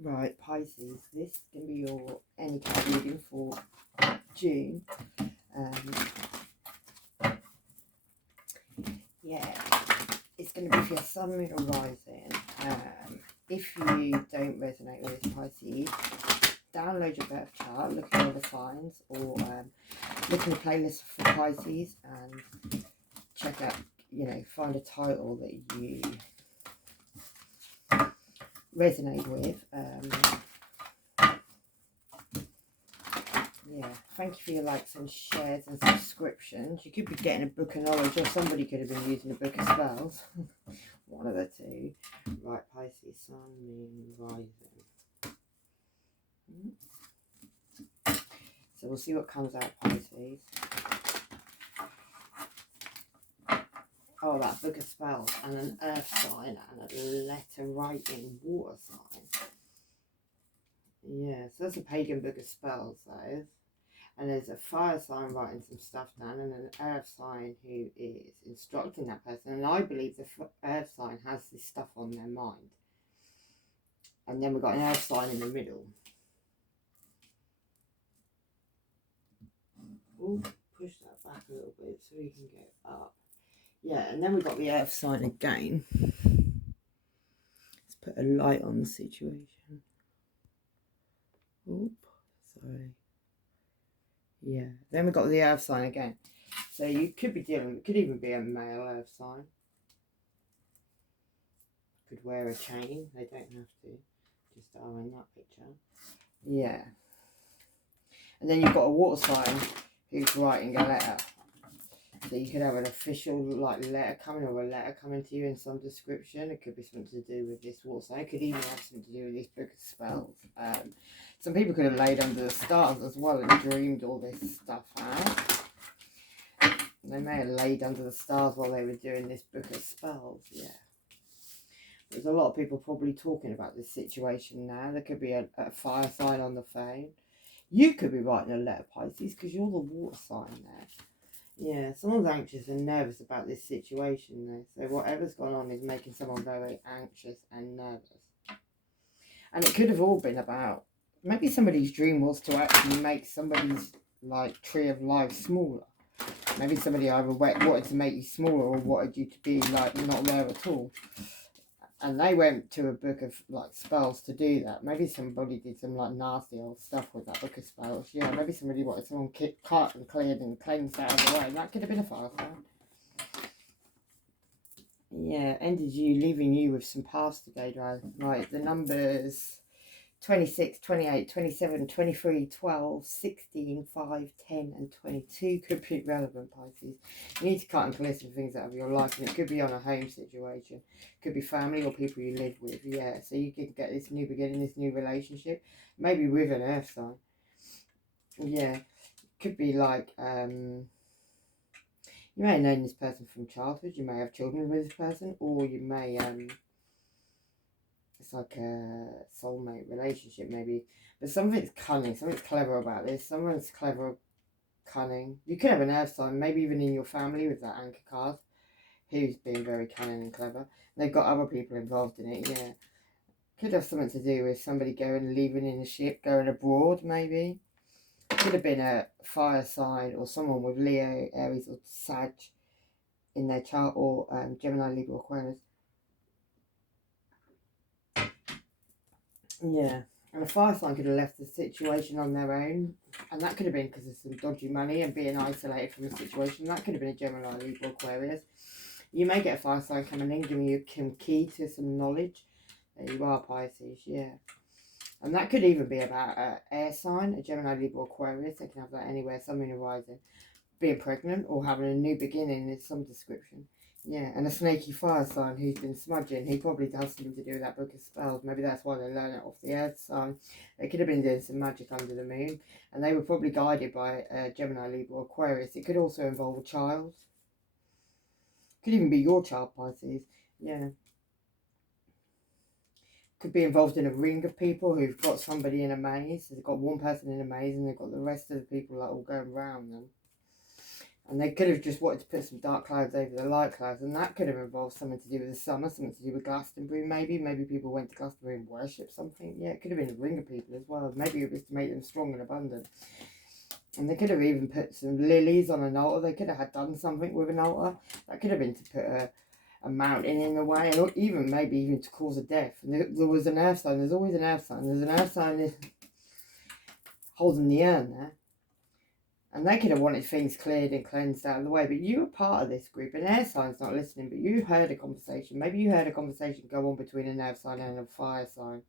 Right, Pisces, this is going to be your any card reading for June. Yeah, it's going to be for your sun, moon, or rising. If you don't resonate with this, Pisces, download your birth chart, look at all the signs, or look in the playlist for Pisces and check out, find a title that you resonate with. Yeah, thank you for your likes and shares and subscriptions. You could be getting a book of knowledge, or somebody could have been using a book of spells. One of the two. Right, Pisces, sun, moon, rising. So we'll see what comes out, Pisces. Oh, that book of spells and an earth sign and a letter writing water sign. Yeah, so that's a pagan book of spells, that is. And there's a fire sign writing some stuff down and an earth sign who is instructing that person. And I believe the earth sign has this stuff on their mind. And then we've got an earth sign in the middle. Ooh, push that back a little bit so we can get up. Yeah, and then we've got the earth sign again. Let's put a light on the situation. Oop, sorry. Yeah, then we've got the earth sign again. So you could be dealing, it could even be a male earth sign. Could wear a chain, they don't have to. Just are in that picture. Yeah. And then you've got a water sign who's writing a letter. So you could have an official letter coming, or a letter coming to you in some description. It could be something to do with this water sign. It could even have something to do with this book of spells. Some people could have laid under the stars as well and dreamed all this stuff out. They may have laid under the stars while they were doing this book of spells. Yeah. There's a lot of people probably talking about this situation now. There could be a fire sign on the phone. You could be writing a letter, Pisces, because you're the water sign there. Yeah, someone's anxious and nervous about this situation there. So whatever's gone on is making someone very anxious and nervous. And it could have all been about, maybe somebody's dream was to actually make somebody's tree of life smaller. Maybe somebody either wanted to make you smaller or wanted you to be not there at all. And they went to a book of spells to do that. Maybe somebody did some nasty old stuff with that book of spells. Yeah, maybe somebody wanted someone cut and cleared and cleansed out of the way. That could have been a fire sign. Yeah, ended you, leaving you with some past today, right? The numbers 26, 28, 27, 23, 12, 16, 5, 10 and 22 could be relevant, Pisces. You need to cut and clear some things out of your life, and it could be on a home situation. It could be family or people you live with, yeah. So you could get this new beginning, this new relationship, maybe with an earth sign. Yeah, could be you may have known this person from childhood, you may have children with this person, or you may it's like a soulmate relationship maybe, but something's cunning, something's clever about this. Someone's clever, cunning. You could have an earth sign, maybe even in your family with that anchor card, who's being very cunning and clever. They've got other people involved in it. Yeah, could have something to do with somebody leaving in a ship, going abroad maybe. Could have been a fire sign or someone with Leo, Aries or Sag in their chart, or Gemini, Libra, Aquarius. Yeah, and a fire sign could have left the situation on their own, and that could have been because of some dodgy money and being isolated from the situation. That could have been a Gemini, Libra, Aquarius. You may get a fire sign coming in, giving you some key to some knowledge. There you are, Pisces, yeah. And that could even be about an air sign, a Gemini, Libra, Aquarius. They can have that anywhere, sun, moon, rising. Being pregnant or having a new beginning in some description. Yeah, and a snaky fire sign who's been smudging. He probably has something to do with that book of spells. Maybe that's why they learn it off the earth sign. They could have been doing some magic under the moon. And they were probably guided by Gemini, Libra, Aquarius. It could also involve a child. Could even be your child, Pisces. Yeah. Could be involved in a ring of people who've got somebody in a maze. They've got one person in a maze and they've got the rest of the people all going around them. And they could have just wanted to put some dark clouds over the light clouds, and that could have involved something to do with the summer, something to do with Glastonbury, maybe. Maybe people went to Glastonbury and worshipped something. Yeah, it could have been a ring of people as well. Maybe it was to make them strong and abundant. And they could have even put some lilies on an altar. They could have done something with an altar. That could have been to put a mountain in the way, and even maybe even to cause a death. And there was an earth sign. There's always an earth sign. There's an earth sign holding the urn there. And they could have wanted things cleared and cleansed out of the way. But you were part of this group. An air sign's not listening, but you heard a conversation. Maybe you heard a conversation go on between an earth sign and a fire sign.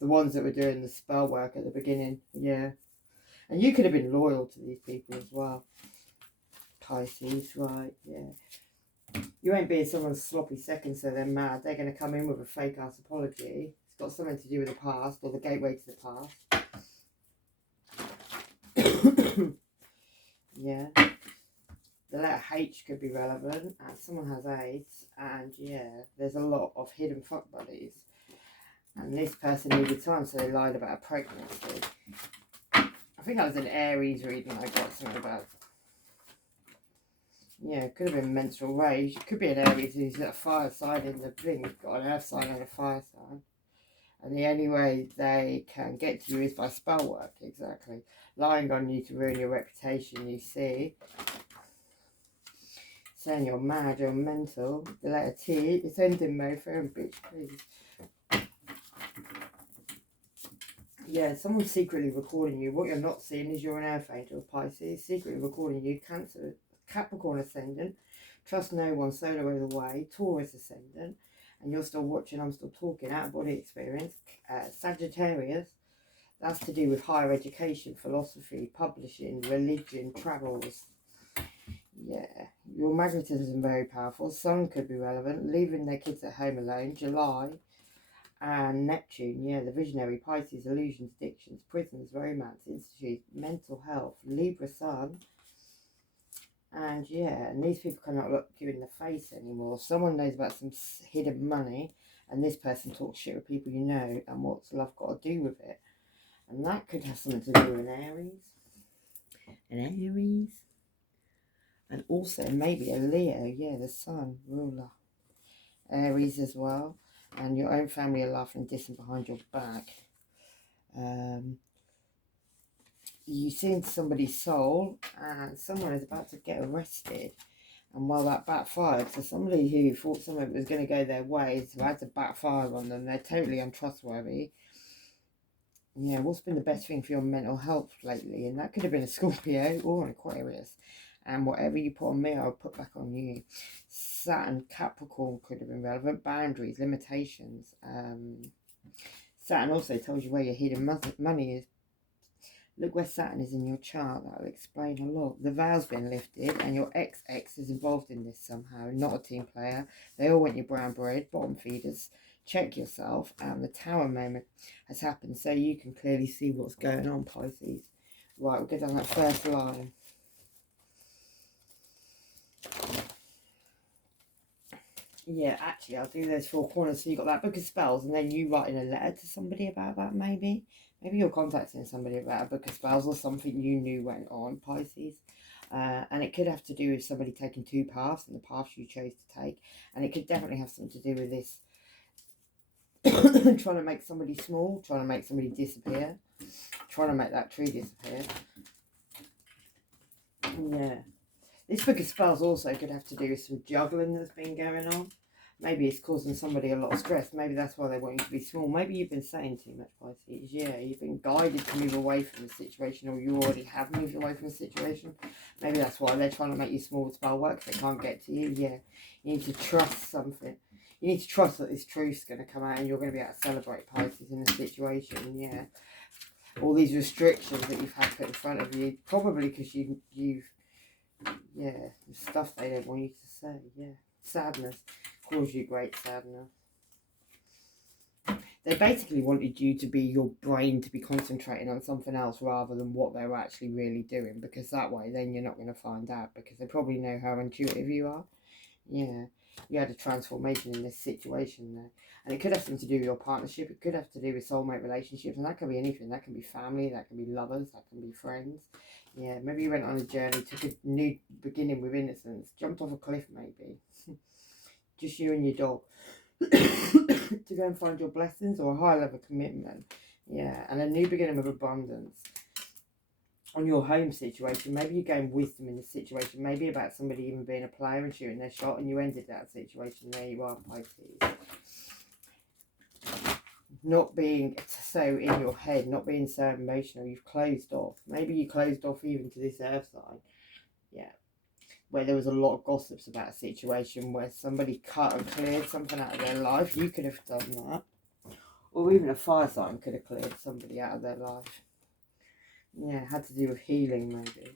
The ones that were doing the spell work at the beginning. Yeah. And you could have been loyal to these people as well. Pisces, right, yeah. You ain't being someone's sloppy second, so they're mad. They're going to come in with a fake-ass apology. It's got something to do with the past, or the gateway to the past. Yeah. The letter H could be relevant, and someone has AIDS, and yeah, there's a lot of hidden fuck buddies. And this person needed time, so they lied about a pregnancy. I think that was an Aries reading I got something about. Yeah, it could have been menstrual rage. It could be an Aries who's got a fire sign in the thing. You've got an earth sign and a fire sign. And the only way they can get to you is by spell work, exactly. Lying on you to ruin your reputation, you see. Saying you're mad, you're mental. The letter T, it's ending Mofo and bitch, please. Yeah, someone's secretly recording you. What you're not seeing is you're an earth angel, Pisces. Secretly recording you, Cancer, Capricorn ascendant. Trust no one, solar all the way. Taurus ascendant. And you're still watching, I'm still talking, out of body experience. Sagittarius. That's to do with higher education, philosophy, publishing, religion, travels. Yeah, your magnetism is very powerful. Sun could be relevant. Leaving their kids at home alone. July. And Neptune, yeah, the visionary, Pisces, illusions, addictions, prisons, romance, institute, mental health, Libra Sun. And yeah, and these people cannot look you in the face anymore. Someone knows about some hidden money, and this person talks shit with people you know, and what's love got to do with it? And that could have something to do with an Aries. An Aries. And also maybe a Leo, yeah, the sun, ruler. Aries as well. And your own family are laughing and dissing behind your back. You see into somebody's soul, and someone is about to get arrested. And while that backfired, so somebody who thought something was going to go their way has had to backfire on them. They're totally untrustworthy. Yeah, what's been the best thing for your mental health lately? And that could have been a Scorpio or an Aquarius. And whatever you put on me, I'll put back on you. Saturn, Capricorn could have been relevant. Boundaries, limitations. Saturn also tells you where your hidden money is. Look where Saturn is in your chart. That'll explain a lot. The veil's been lifted, and your ex is involved in this somehow. Not a team player. They all want your brown bread, bottom feeders. Check yourself. And the tower moment has happened, so you can clearly see what's going on, Pisces. Right, we'll get down that first line. Yeah, actually, I'll do those 4 corners. So you got that book of spells, and then you writing a letter to somebody about that, maybe. Maybe you're contacting somebody about a book of spells or something you knew went on, Pisces. And it could have to do with somebody taking 2 paths, and the path you chose to take. And it could definitely have something to do with this. Trying to make somebody small, trying to make somebody disappear. Trying to make that tree disappear. Yeah. This book of spells also could have to do with some juggling that's been going on. Maybe it's causing somebody a lot of stress. Maybe that's why they want you to be small. Maybe you've been saying too much, Pisces. Yeah, you've been guided to move away from the situation, or you already have moved away from the situation. Maybe that's why they're trying to make you small with spell work. They can't get to you. Yeah, you need to trust something. You need to trust that this truth's going to come out, and you're going to be able to celebrate, Pisces, in the situation. Yeah, all these restrictions that you've had put in front of you, probably because you've yeah, stuff they don't want you to say. Yeah, sadness cause you great sadness. They basically wanted you to be your brain to be concentrating on something else rather than what they're actually really doing, because that way then you're not going to find out, because they probably know how intuitive you are. Yeah, You had a transformation in this situation there. And it could have something to do with your partnership. It could have to do with soulmate relationships. And that can be anything. That can be family. That can be lovers. That can be friends. Yeah, maybe you went on a journey, took a new beginning with innocence. Jumped off a cliff maybe. Just you and your dog. To go and find your blessings or a high level commitment. Yeah, and a new beginning with abundance. On your home situation, maybe you gain wisdom in the situation, maybe about somebody even being a player and shooting their shot, and you ended that situation. There you are, Pisces. Not being so in your head, not being so emotional, you've closed off. Maybe you closed off even to this earth sign. Yeah. Where there was a lot of gossips about a situation where somebody cut and cleared something out of their life. You could have done that. Or even a fire sign could have cleared somebody out of their life. Yeah, had to do with healing maybe.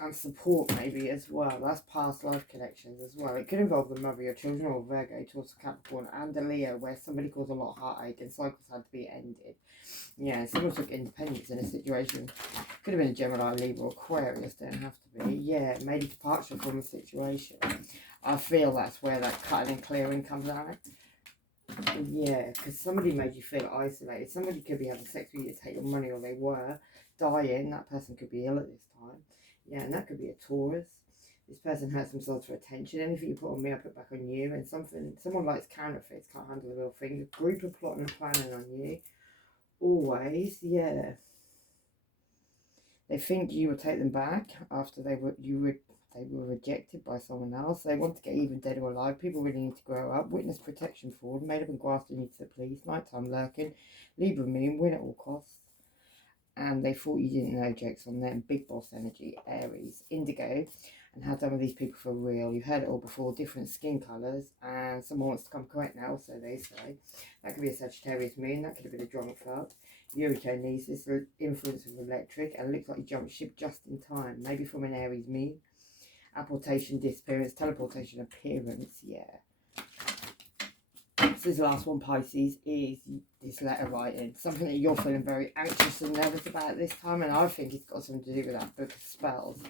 And support maybe as well. That's past life connections as well. It could involve the mother of your children or Virgo, Taurus, Capricorn and a Leo, where somebody caused a lot of heartache and cycles had to be ended. Yeah, someone took independence in a situation. Could have been a Gemini, Libra, Aquarius, don't have to be. Yeah, maybe departure from a situation. I feel that's where that cutting and clearing comes out. Yeah, because somebody made you feel isolated. Somebody could be having sex with you to take your money, or they were dying. That person could be ill at this time. Yeah, and that could be a Taurus. This person hurts themselves for attention. Anything you put on me, I put back on you. And someone likes counterfeits, can't handle the real thing. A group of plotting and planning on you. Always, yeah. They think you will take them back after they were rejected by someone else. They want to get even, dead or alive. People really need to grow up. Witness protection fraud. Made up and grasping you to the police. Nighttime lurking. Libra moon. Win at all costs. And they thought you didn't know. Jokes on them. Big boss energy. Aries. Indigo. And had done with these people for real. You've heard it all before. Different skin colours. And someone wants to come correct now, so they say. That could be a Sagittarius moon. That could have been a drunk fuck. Uranus, this influence of electric, and looks like you jumped ship just in time. Maybe from an Aries moon. Apportation, disappearance, teleportation, appearance. Yeah. So this last one, Pisces, is this letter writing. Something that you're feeling very anxious and nervous about this time, and I think it's got something to do with that book of spells.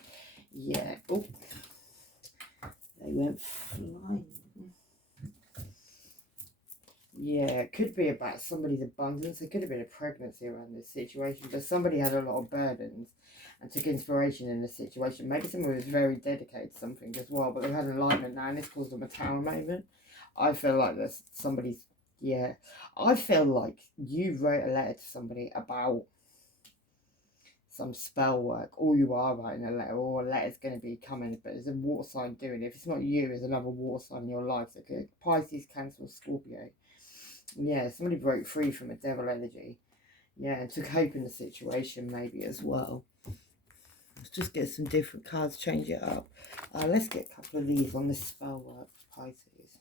Yeah. Oh, they went flying. Yeah, it could be about somebody's abundance. It could have been a pregnancy around this situation, but somebody had a lot of burdens and took inspiration in this situation. Maybe someone was very dedicated to something as well, but they've had enlightenment now, and this caused them a tower moment. I feel like there's somebody's, yeah. I feel like you wrote a letter to somebody about some spell work, or you are writing a letter, or a letter's going to be coming, but there's a water sign doing it. If it's not you, there's another water sign in your life. So Pisces, Cancer, Scorpio. Yeah, somebody broke free from a devil energy. Yeah, and took hope in the situation maybe as well. Let's just get some different cards, change it up. Let's get a couple of these on this spell work, Pisces.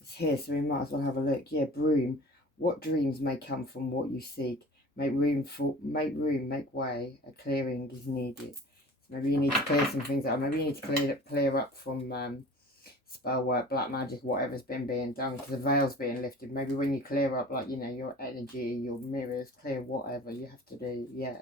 It's here, so we might as well have a look. Yeah, broom. What dreams may come from what you seek? Make room, make way. A clearing is needed. So maybe you need to clear some things out. Maybe you need to clear up from spell work, black magic, whatever's been being done, because the veil's being lifted. Maybe when you clear up, like, you know, your energy, your mirrors, clear whatever you have to do. Yeah,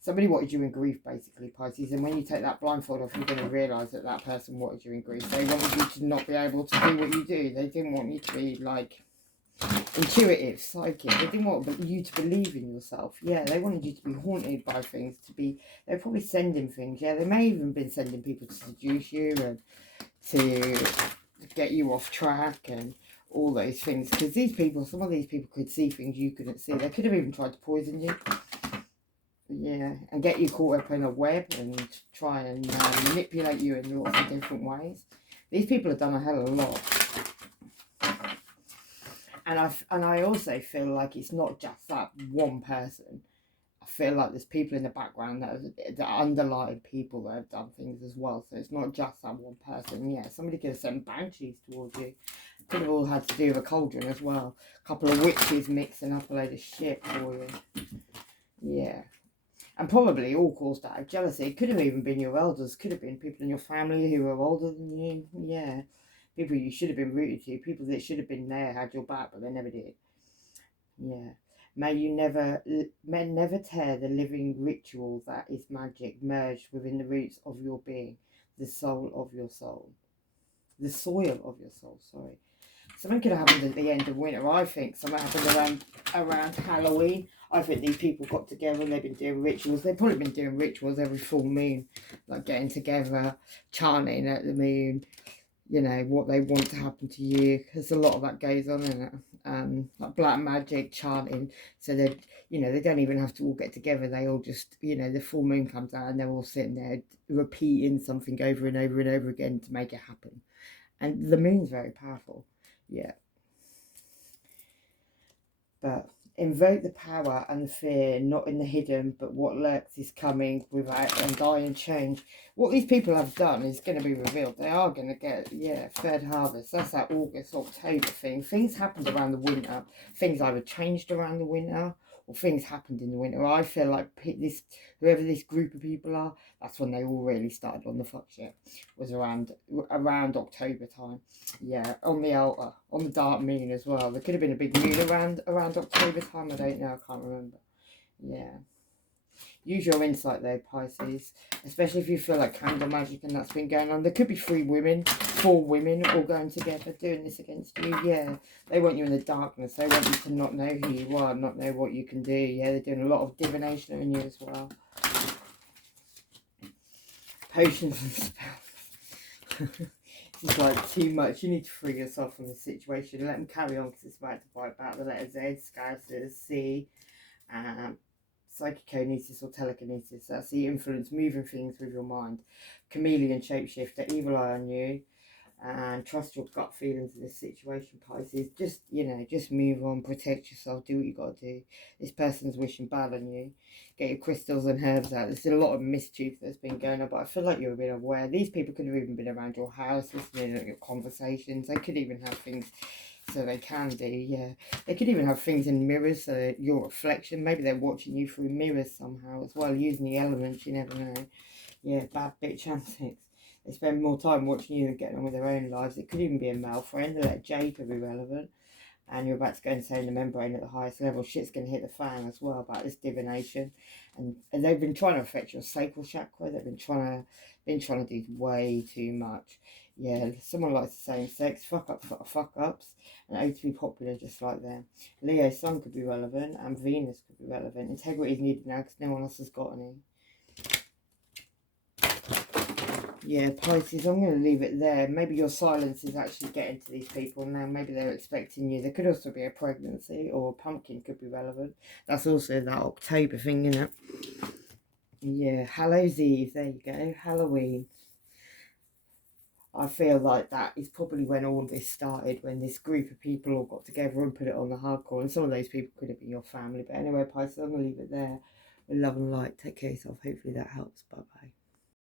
somebody wanted you in grief, basically, Pisces, and when you take that blindfold off, you're going to realise that that person wanted you in grief. They wanted you to not be able to do what you do. They didn't want you to be like intuitive, psychic. They didn't want you to believe in yourself. Yeah, they wanted you to be haunted by things, they're probably sending things. Yeah, they may even been sending people to seduce you and to get you off track and all those things, because some of these people could see things you couldn't see. They could have even tried to poison you, yeah, and get you caught up in a web and try and manipulate you in lots of different ways. These people have done a hell of a lot, and I also feel like it's not just that one person. I feel like there's people in the background that are underlying people that have done things as well. So it's not just that one person. Yeah, somebody could have sent banshees towards you. Could have all had to do with a cauldron as well. A couple of witches mixing up a load of shit for you. Yeah. And probably all caused out of jealousy. It could have even been your elders. Could have been people in your family who were older than you. Yeah. People you should have been rooted to. People that should have been there, had your back, but they never did. Yeah. May you never tear the living ritual that is magic merged within the roots of your being, the soul of your soul. The soil of your soul, sorry. Something could have happened at the end of winter, I think. Something happened around Halloween. I think these people got together and they've been doing rituals. They've probably been doing rituals every full moon, like getting together, chanting at the moon, you know, what they want to happen to you. Because a lot of that goes on in it. Like black magic, chanting. So they, you know, they don't even have to all get together. They all just, you know, the full moon comes out and they're all sitting there repeating something over and over and over again to make it happen. And the moon's very powerful. Yeah. But invoke the power and the fear, not in the hidden, but what lurks is coming without undying change. What these people have done is going to be revealed. They are going to get, yeah, third harvest. That's that August, October thing. Things happened around the winter. Things either changed around the winter or things happened in the winter. I feel like whoever this group of people are, that's when they all really started on the fuck shit. Was around October time. Yeah, on the altar, on the dark moon as well. There could have been a big moon around October time. I don't know. I can't remember. Yeah. Use your insight though, Pisces. Especially if you feel like candle magic and that's been going on. There could be 4 women all going together doing this against you. Yeah. They want you in the darkness. They want you to not know who you are, not know what you can do. Yeah, they're doing a lot of divination on you as well. Potions and spells. This is like too much. You need to free yourself from this situation. Let them carry on because it's about to wipe out the letter Z, Scousers, C, psychokinesis or telekinesis. That's the influence, moving things with your mind. Chameleon, shapeshifter, evil eye on you. And trust your gut feelings in this situation, Pisces. Just, you know, just move on, protect yourself, do what you got to do. This person's wishing bad on you. Get your crystals and herbs out. There's a lot of mischief that's been going on, but I feel like you're a bit aware. These people could have even been around your house, listening to your conversations. They could even have things so they can do, yeah. They could even have things in mirrors, so that your reflection, maybe they're watching you through mirrors somehow as well, using the elements, you never know. Yeah, bad bitch antics. They spend more time watching you than getting on with their own lives. It could even be a male friend. The letter J could be relevant. And you're about to go insane the membrane at the highest level. Shit's going to hit the fan as well about this divination. And they've been trying to affect your sacral chakra. They've been trying to do way too much. Yeah, someone likes the same sex. Fuck ups. And O to be popular just like them. Leo sun could be relevant. And Venus could be relevant. Integrity is needed now because no one else has got any. Yeah, Pisces, I'm going to leave it there. Maybe your silence is actually getting to these people now. Maybe they're expecting you. There could also be a pregnancy or a pumpkin could be relevant. That's also that October thing, isn't it? Yeah, Hallows Eve, there you go. Halloween. I feel like that is probably when all this started, when this group of people all got together and put it on the hardcore. And some of those people could have been your family. But anyway, Pisces, I'm going to leave it there. With love and light. Take care of yourself. Hopefully that helps. Bye-bye.